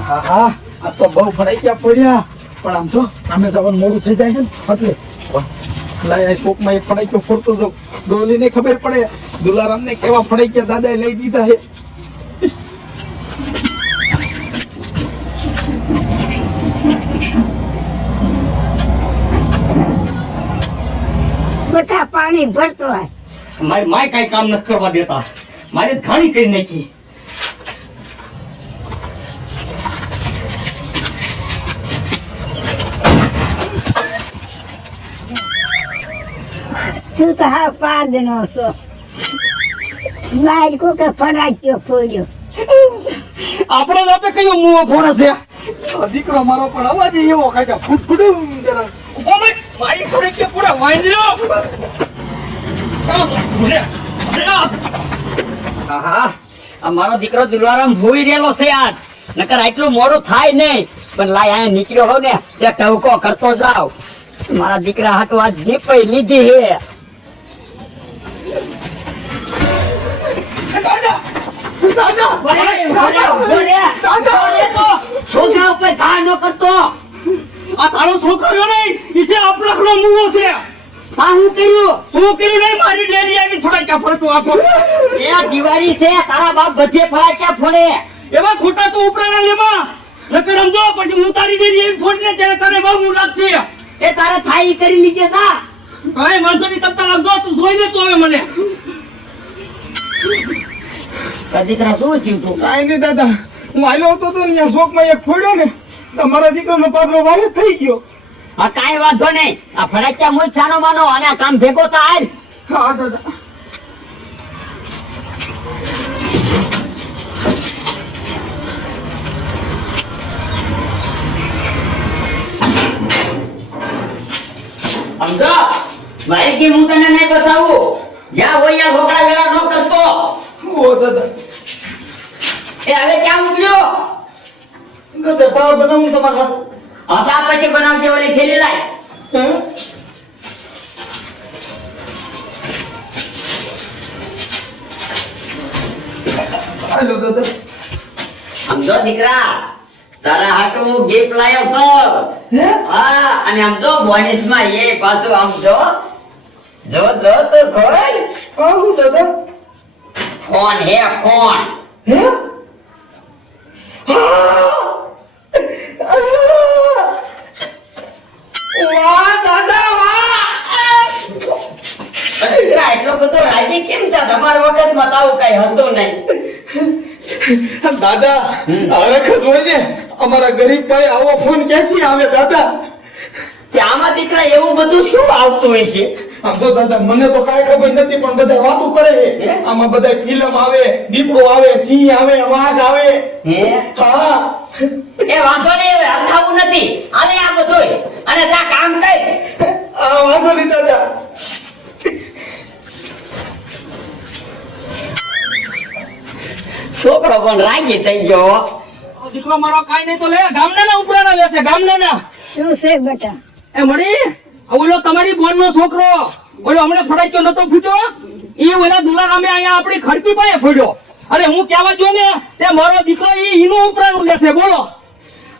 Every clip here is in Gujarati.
હા આ તો બહુ ફરાઈ ગયા પડ્યા પણ આમ તો અમે જવાનું મોડું થઈ જાય ને એટલે લાય આ શોકમાં એક ફરાઈ ગયો ફરતો તો ડોલીને ખબર પડે દુલારામને કેવા ફરાઈ ગયા દાદાએ લઈ દીધા હે બધા પાણી ભરતો હોય મારી માય કઈ કામ નથી કરવા દેતા મારે ઘાણી કરી નાખી તું તો હા પાંદનો છો મારી કોકે ફરાક્યો ફોડ્યો આપણો બાપે કયો મુવો ફોડે છે દીકરો મારો પણ અવાજ એવો કાઢ્યા ફૂટફૂડું જરા ઓ મારી ફોડે કે પૂરા વાંદરો આહા અમારો દીકરો દુલારામ હોઈ રહેલો છે આજ નકર આટલું મોડું થાય નહીં પણ લાય આ નીકળ્યો હોવ ને તે ટવકો કરતો જાવ મારા દીકરા હાટુ આજ દીપઈ લીધી હે છોકરા ઉપર ઘા ન કરતો આ તારો છોકરો નહીં ઈસે આપલખનો મુવો છે હા હું કર્યું નહીં મારી ડેરી આવી ફડાક્યા ફરતું આપો એ દિવાળી છે તારા બાપ બજે ફડાક્યા ફોડે એવા ખોટા તો ઉપરાના લેમાં નકર સમજો પછી હું તારી ડેરી આવી ફોડીને ત્યારે તને બહુ મૂળ લાગશે એ તારે થાય ઈ કરી લીજે તા કાઈ વાંધો નહીં તમતા લાગજો તું જોઈ લે તો હવે મને દીકરા શું થયું તું કાંઈ નહીં દાદા હું આયલો હતો તો ને શોકમાં એક ફોડ્યો ને તમારા દીકરાનો પાત્રો વાય થઈ ગયો હા કાઈ વાંધો નહીં આ ફડાક્યા મુજ સાનો માનો અને આ કામ ભેગો તો હાલ હા દાદા સમજો મારી કે હું તને નહીં બચાવું જ્યાં હોય ત્યાં રોકડા વેળા ન કરતો ઓ દાદા એ હવે ક્યાં ઉકળ્યો દાદા સાવ બનાવું તમારા હસા પછી બનાવજે ઓલી છેલી લાય હાલો દાદા સમજો દીકરા તારા હાટુ હું ગિફ્ટ લાયો છું હા અને સમજો બોનસ માં એ પાછું સમજો જો તો ખોલ આવું દાદા ફોન હે ફોન હે વાહ દાદા વાહ દીકરા એટલો બધો રાજી કેમ થા તમારા વખત બતાવું કઈ હતું નહીં દાદા હરખ હોય ને અમારા ગરીબ ભાઈ આવો ફોન ક્યાંથી આવે દાદા કે આમાં દીકરા એવું બધું શું આવતું હોય છે આમ તો દાદા મને તો કાંઈ ખબર નથી પણ બધા વાતો કરે છે આમાં બધા ફિલ્મ આવે દીપડો આવે સિંહ આવે વાઘ આવે હે હા એ વાંધો નહીં હવે અટકાવવું નથી આલે આ બધુંય અને જા કામ કર આ વાંધો નહીં દાદા છોકરો પણ રાજી થઈ ગયો દીકરો મારો કાઈ નહીં તો લે ગામડાના ઉપરાના લેશે ગામડાના શું છે બેટા એ મળી ઓલો તમારી બોન નો છોકરો ઓલો હમણાં ફડાક્યો નતો ફૂટ્યો ઈ ઓલા દુલારામે અહીંયા આપણી ખડકી પાસે ફોડ્યો અરે હું કહેવા જો ને તે મારો દીકરો ઈનું ઉપરાનું લેશે બોલો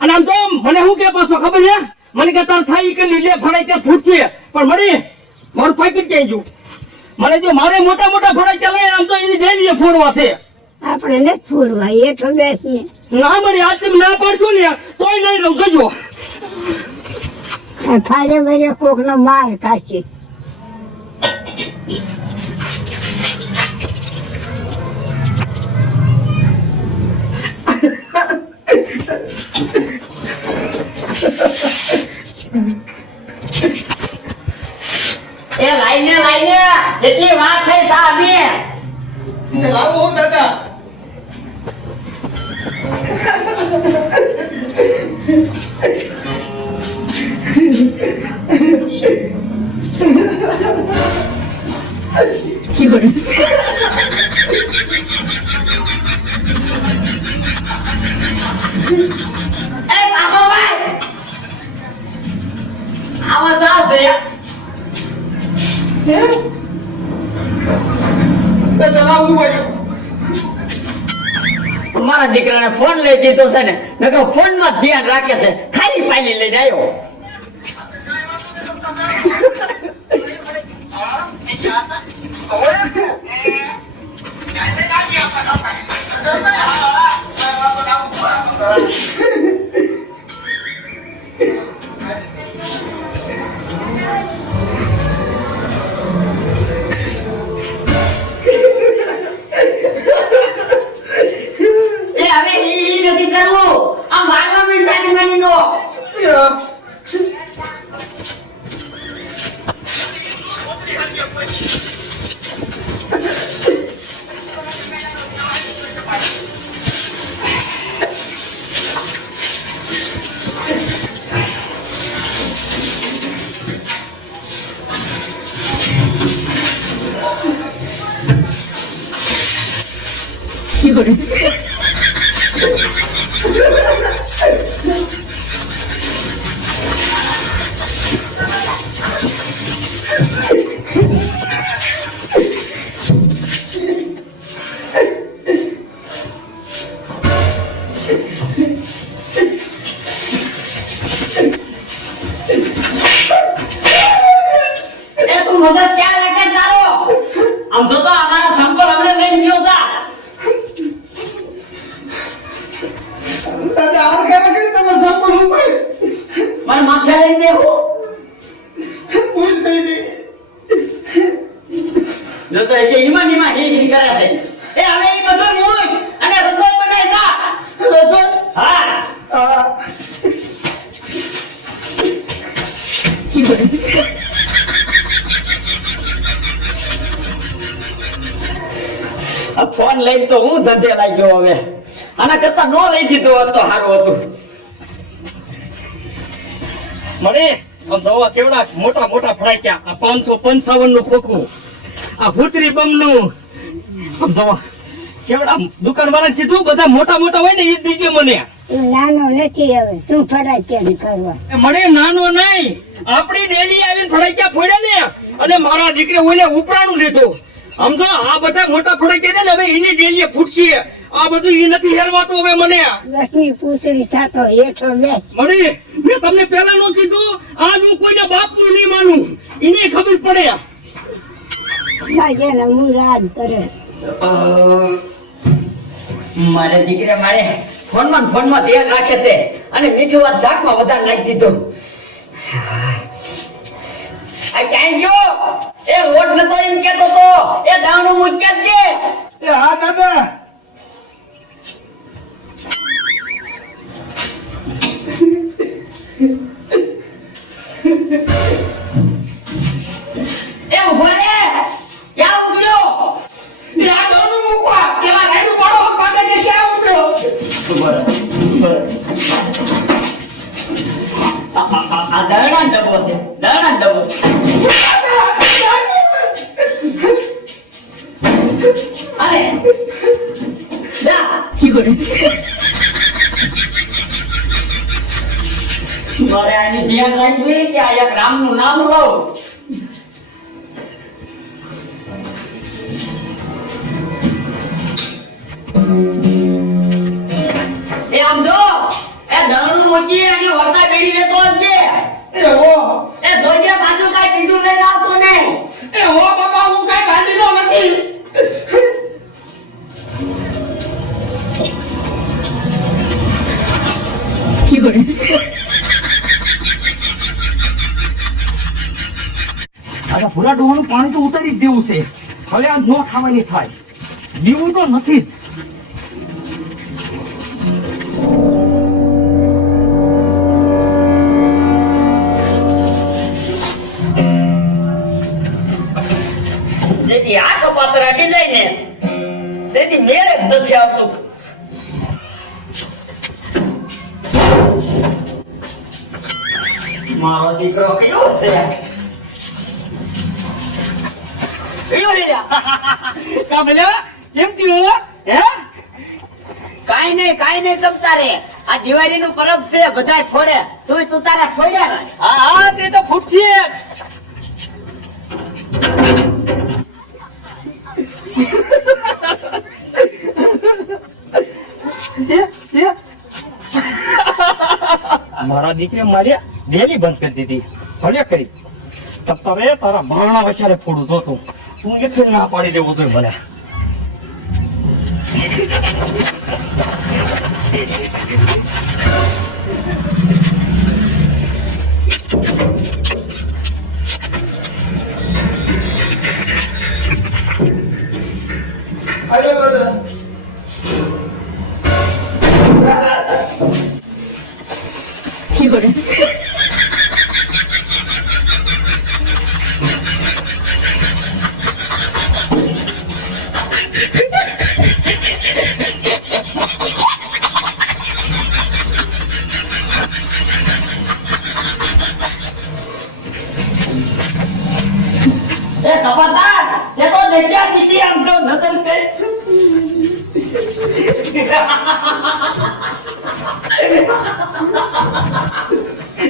અને આમ તો મને શું કે પાછો ખબર છે મને કે તાર થાય કે લીલે ફડાઈ ત્યાં ફૂટશે પણ મળી મારું પાકીટ ક્યાં ગયું મને જો મારે મોટા મોટા ફડાઈ ચાલે આમ તો એની ડેલીએ ફોડવા છે આપણે નથી ફૂલવા એ તો બેસ ને ના મળી આજ તમે ના પાડશો ને તોય નહીં રહું જજો ફાલે ભરે કોક નો માર ખાશે એ લાઈને એટલી વાત થઈ સાહેબ લાવો હો દાદા મારા દીકરાને ફોન લઈ દીધો છે ને નકર ફોનમાં જ ધ્યાન રાખે છે ખાલી પાલી લઈને આવ્યો હવે ઈ નથી કરવું આ મારવા મીઠાની માની નો મગજ ક્યાં રાખે તારો આમ તો અમારા સંપલ હમણે લઈને ગયો તા દાદા હાર ગયા કે તમાર સંપલ ઉપર માર માથે લઈને દેવું ભૂલ થઈ ગઈ જો તો એ ઈમાન હી કરે છે એ હવે ઈ બધું મૂળ અને રસોઈ બનાવી જા રસોઈ હા આ ફોન લઈને તો હું ધંધે લાગ્યો હવે આના કરતા નો લઈ દીધો હોત તો સારું હતું મને દવા કેવડા મોટા મોટા ફળાઈ ગયા આ 555 નું ખોખું આ હુતરી બમ નું દવા કેવડા દુકાન વાળા કીધું બધા મોટા મોટા હોય ને એ દીજે મને એ નાનો નથી હવે શું ફડાક્યા કરવા મને નાનો નહીં આપણી ડેલી આવીને ફળાઈ ફોડ્યા ને અને મારા દીકરે ઓલે ઉપરાણું લીધું સમજો આ બધા મોટા ફળાઈ ને હવે એની ડેલીએ ફૂટશે આ બધું ઈ નથી હેરવાતું હવે મને લક્ષ્મી પૂછડી થાતો હેઠો બે મને મેં તમને પહેલા નો કીધું આજ હું કોઈના બાપનું નહીં માનું એને ખબર પડે સાજે ને મુરાદ કરે મારે દીકરે મારે ફોનમાં ધ્યાન રાખે છે અને મીઠું વાત શાકમાં વધારે નાખી દીધું આ ક્યાંય ગયો એ લોટ નતો એમ કેતો તો એ દાણું મૂક્યા છે એ હા દાદા એ ઉભો રે ક્યાં ઉભ્યો એ આ દાણું મૂકવા પેલા રાયડું પાડો પાછળ કે ક્યાં ઉઠ્યો આ દાણા ડબ્બો છે દાણા ડબ્બો અરે જા મારે આની ધ્યાન રાખવી કે આ એક રામનું નામ લઉં એ આમ જો એ દાણું મૂકી અને વર્તા બેડી લેતો છે એ હો એ જોજે પાછું કાઈ બીજું લઈને આવતો નહીં એ હો બાબા હું કઈ ગાંડીનો નથી આ ભૂરા ડોહાનું પાણી તો ઉતારી જ દેવું છે હવે આ નો ખાવાની થાય દીવું તો નથી જ જેથી આ કપાતર અડી જાય ને તેથી મેળે જ નથી આવતું મારો દીકરો કયો છે કયો લીલા કા ભલ્યા કેમ થયું હે કાઈ નહીં તમતા રે આ દિવાળી નું પરબ છે બધાય ફોડે તું તારા ફોડ્યા ને હા હા તે તો ફૂટશે મારા દીકરી મારી ડેલી બંધ કરી દીધી ભલે કરી તારે તારા માણા વચારે ફોડું જોતું તું એક ના પાડી દેવું જોઈએ મને એ કપાતાર એ તો દેશિયા દીધી આમ જો નજર કઈ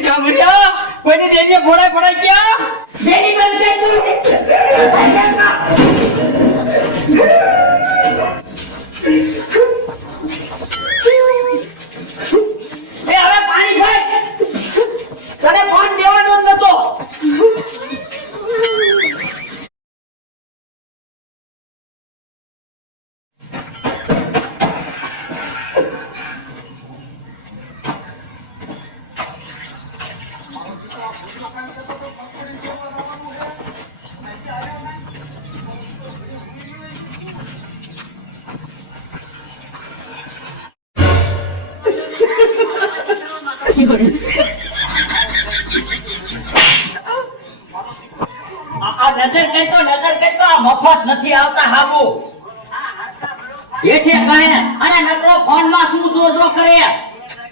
કામરિયા કોઈને ડેલીએ ફોડાય ક્યાં ડેલી બંધ એ હવે પાણી ભર તને ફોન દેવાનો જ નતો નજર કરતો આ મફત નથી આવતા હાબુ એઠે કહે અને નકરો ફોન માં શું જો કરે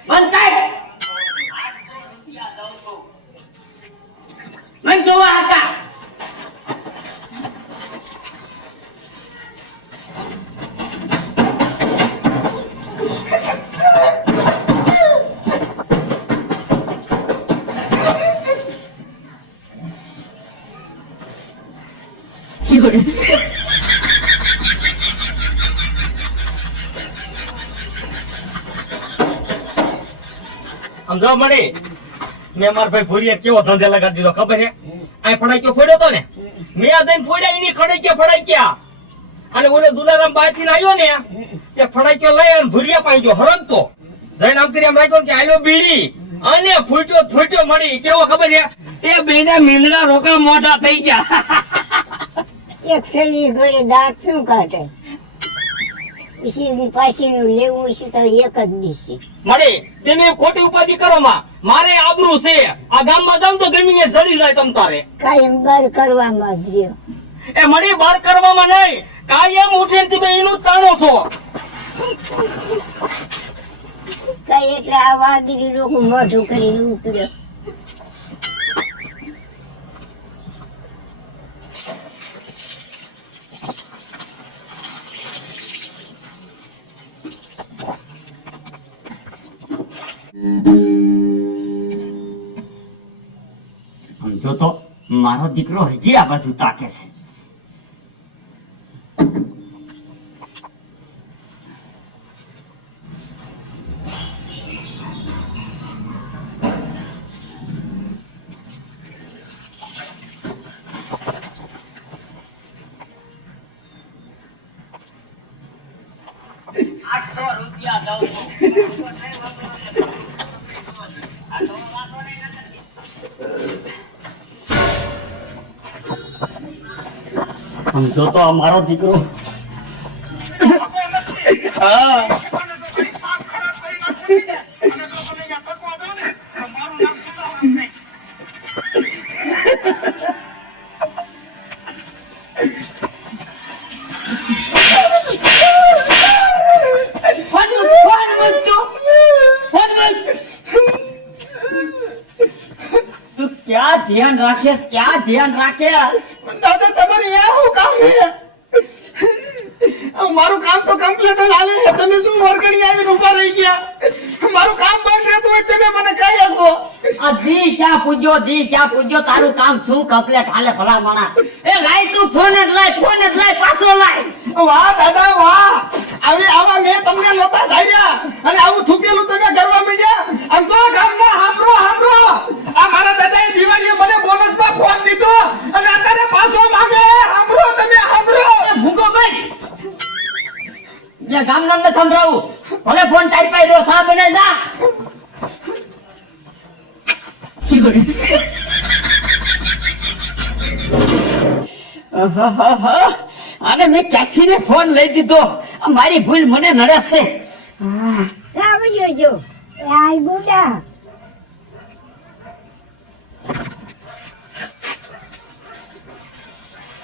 બંધ કર મન જોવા હતા સમજાવ મળી મેં મારા ભાઈ ભૂરીએ કેવો ધંધે લગાડી દીધો ખબર હે આ ફડાક્યો ફોડ્યો તો ને મેં આ દઈને ફોડ્યા એની ખડક્યા ફડાક્યા અને ઓલે દુલારામ બહાર થી આવ્યો ને તે ફડાક્યો લઈ અને ભૂરિયા પાઈ ગયો હરંગતો જઈને આમ કરી એમ રાખ્યો કે આલ્યો બીડી અને ફૂટ્યો મળી કેવો ખબર હે એ બેના મીંદડા રોકા મોઢા થઈ ગયા એક સલી ઘરે દાંત શું કાઢે પછી પાછીનું લેવું છે તો એક જ દિવસે મળે તમે ખોટી ઉપાધિ કરો માં મારે આબરૂ છે આ ગામમાં જાઉં તો ગમી સડી જાય તમ તારે કાયમ બાર કરવામાં જ રહ્યો એ મને બહાર કરવામાં નહીં કાયમ ઉઠીને તમે એનું તાણો છો કઈ એટલે આ વાદળી લોકો મોઢું કરીને ઉપડ્યો જો તો મારો દીકરો હજી આ બાજુ તાકે છે જો તો મારો દીકરો क्या ध्यान राखे દાદા તમારે યા શું કામ છે મારું કામ તો કમ્પ્લીટ જ હાલે તમે શું વરગડી આવીને ઉભા રહી ગયા મારું કામ બંધ રહેતું હોય તમે મને કહી શકો આ દી ક્યાં પૂજ્યો તારું કામ શું કમ્પ્લીટ હાલે ભલા માણા એ લાય તું ફોન જ લાય પાછો લાય વાહ દાદા વાહ આવા મેં તમને નહોતા ધાર્યા અને આવું થૂકેલું તમે કરવા માંડ્યા. આમ તો ગામના હાંભળો. આ મારા દાદાએ દિવાળીએ મને બોનસમાં ફોન દીધો અને અત્યારે પાછો માંગે. હાંભળો તમે. ભૂકો ભાઈ ગામ નામ ને સંભળાવું ભલે ફોન ટાઈપ પાઈ દો સા બને જા અને મેં ચાચી ને ફોન લઈ દીધો આ મારી ભૂલ મને નડે છે સાવજો જો આય ગોડા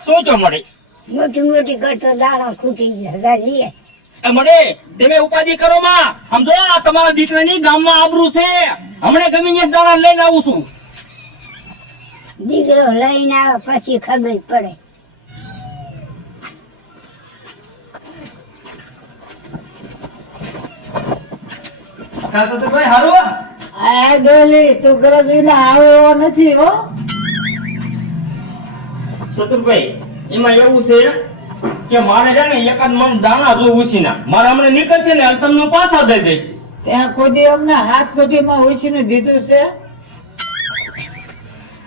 શું જો મળે મોટી કરતો દાણા ખૂટી જાય લે મળે તમે ઉપાધિ કરો માં સમજો આ તમારા દીકરાની ગામમાં આબરૂ છે હમણે ગમે ત્યાં દાણા લઈને આવું છું દીકરો લઈને આવે પછી ખબર પડે ભાઈ હારું આ ડોલી તું ઘરે જોઈને આવે એવો નથી હો. શત્રુભાઈ એમાં એવું છે કે મારે છે ને એકાદ મણ દાણા જો ઉછીના મારે હમણાં નીકળશે ને તમને પાછા દઈ દઈશ. ત્યાં કોઈ અમને હાથ પેટીમાં ઉછીને દીધું છે.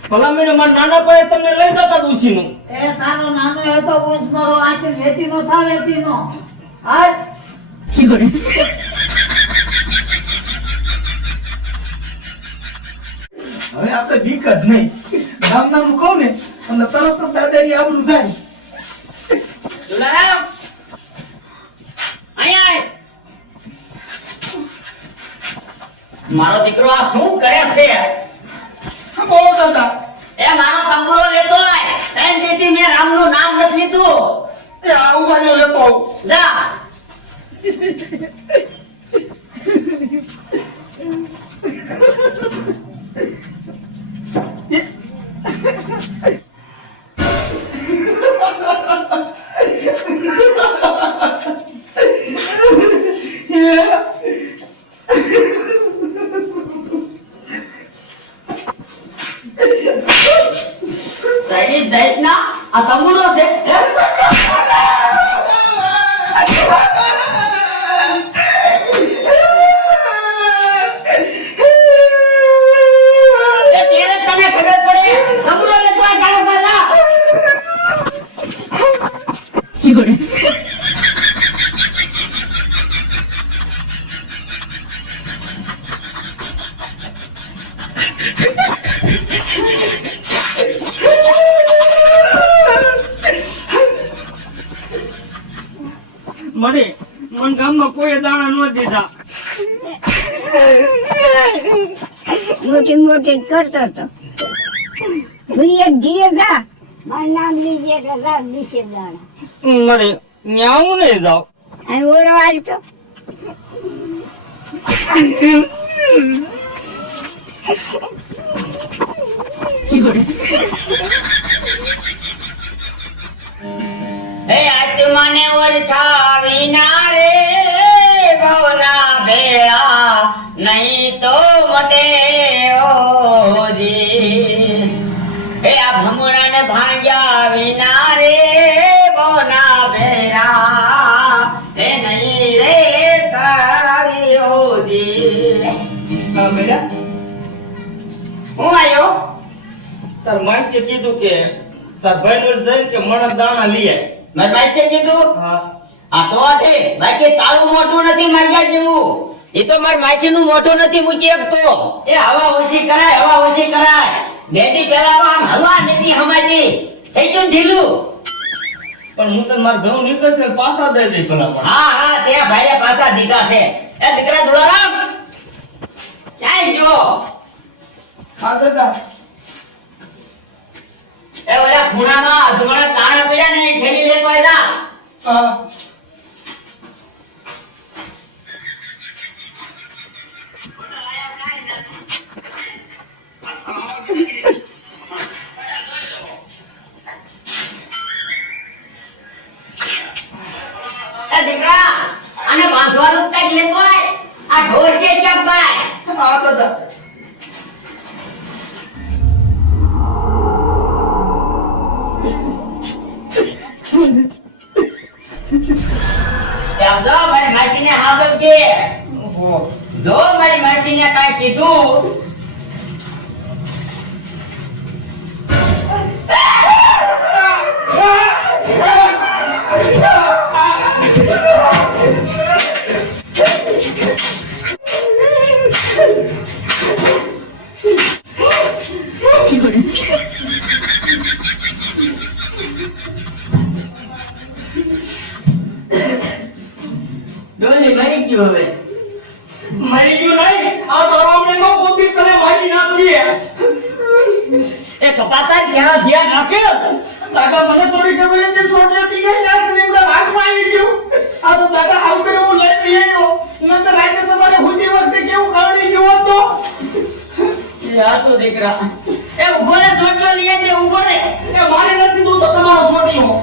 ભલા મને મારા નાના ભાઈ તમને લઈ જતા ઉછીનું. એ તારો નાનો એ તો ઉસ મારો આથી વેતી નો થા વેતી નો હાલ હવે આપણે બીક જ નહીં. ગામનાનું કહું ને એટલે તરત જ દાદાની આબરૂ જાય. દુલારામ અહીંયા મારો દીકરો આ શું કરે છે હા, બોલો દાદા. એ મારો તંબુરો લેતો આય એમ તેથી મેં રામનું નામ નથી લીધું એ આ ઉભાયો લેતો આવું. જા ના આ તંબુરો છે તને ખબર પડે તંબુરો લેતો આ ગાળો પાછા મને ગામમાં કોઈ દાણા ન દીધા. મોટી કરતો તો ભૂયે ઘીરે જા મારું નામ લીજે એટલે જા દીશે દાણા મળે ન્યા હું નહીં જાઉં. અને ઓરો હાલતો હે આત્માને ઓળખાવી ના રે ભવના ભેળા નહીં તો મટે ઓજી હે આ ભમણાને ભાંગ્યા વિના રે ભવના ભેળા હે નહીં રે તારી ઓજી હા બેટા હું આયો તાર માણસે કીધું કે તાર ભાઈ જોડે જઈને કે મને દાણા લઈ આય. મેં બાઈસે કીધું હા આ તો અઠે બાકી તારું મોઢું નથી માંગ્યા જેવું એ તો માર માસી નું મોઢું નથી મૂકી શકતો એ હવા ઓછી કરાય બેટી પેલા તો આમ હવા નથી હમાતી થઈ ગયું ઢીલું પણ હું તને મારા ઘણું નીકળશે ને પાછા દઈ દઈ ભલા પણ. હા તે ભાઈએ પાછા દીધા છે એ દીકરા દુલારામ ક્યાંય જો હા દાદા. એ ઓલા ખૂણામાં ધોળા દાણા પડ્યા ને એ થેલી લેતો આવ્યા હા. એ દીકરા આને બાંધવાનું કઈક લેતો આય આ ઢોર છે ક્યાં ભાઈ હા દાદા. એમ તો એને કાંઈ કીધું? ડોલી મરી ગયું હવે. મરી ગયું નહીં, આ તળાવણીમાં કોકી તને મારી નાખી. એ કપાતા ક્યાં ધ્યાન રાખે? દાદા મને થોડી ખબર હતી છોટી હતી ગઈ યાર લીમડા હાથમાં આવી ગયું આ તો દાદા આમ કરે હું લઈ પી આવ્યો નંતર રાતે તમારે હુતી વખતે કેવું કાવડી ગયો હતો એ આ તો દીકરા એ ઉભો રે છોડ્યો લઈ આવજે ઉભો રે. એ મારે નથી તું તો તમારો છોટી હો.